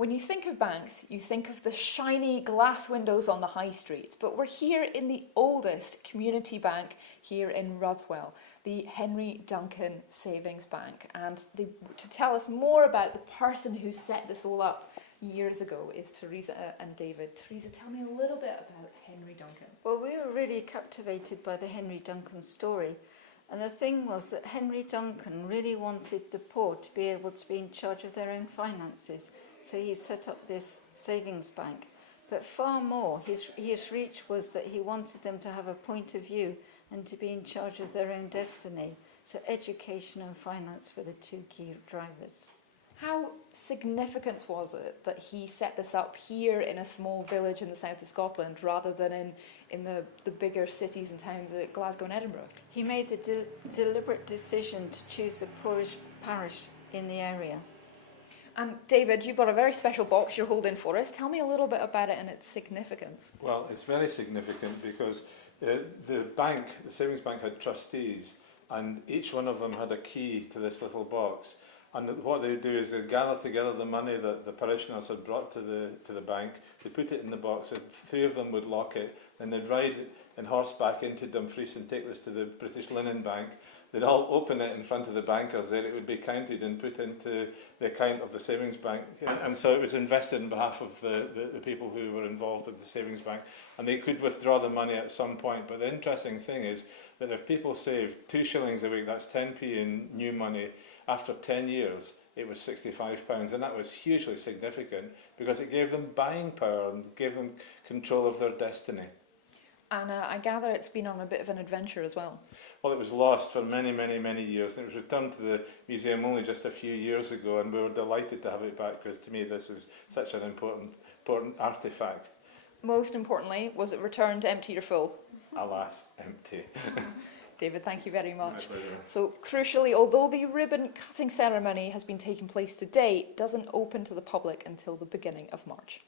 When you think of banks, you think of the shiny glass windows on the high street, but we're here in the oldest community bank here in Ruthwell, the Henry Duncan Savings Bank. And to tell us more about the person who set this all up years ago is Teresa and David. Teresa, tell me a little bit about Henry Duncan. Well, we were really captivated by the Henry Duncan story. And the thing was that Henry Duncan really wanted the poor to be able to be in charge of their own finances. So he set up this savings bank. But far more, his reach was that he wanted them to have a point of view and to be in charge of their own destiny. So education and finance were the two key drivers. How significant was it that he set this up here in a small village in the south of Scotland rather than in the bigger cities and towns at Glasgow and Edinburgh? He made the deliberate decision to choose the poorest parish in the area. And David, you've got a very special box you're holding for us. Tell me a little bit about it and its significance. Well, it's very significant because the savings bank had trustees, and each one of them had a key to this little box. And what they do is they gather together the money that the parishioners had brought to the bank. They put it in the box, and three of them would lock it. Then they'd ride in horseback into Dumfries and take this to the British Linen Bank. They'd all open it in front of the bankers there. It would be counted and put into the account of the savings bank. And so it was invested on behalf of the people who were involved with the savings bank. And they could withdraw the money at some point. But the interesting thing is that if people saved 2 shillings a week, that's 10p in new money, after 10 years, it was £65. And that was hugely significant because it gave them buying power and gave them control of their destiny. And I gather it's been on a bit of an adventure as well. Well, it was lost for many, many, many years, and it was returned to the museum only just a few years ago, and we were delighted to have it back because to me this is such an important artefact. Most importantly, was it returned empty or full? Alas, empty. David, thank you very much. My pleasure. So crucially, although the ribbon cutting ceremony has been taking place today, it doesn't open to the public until the beginning of March.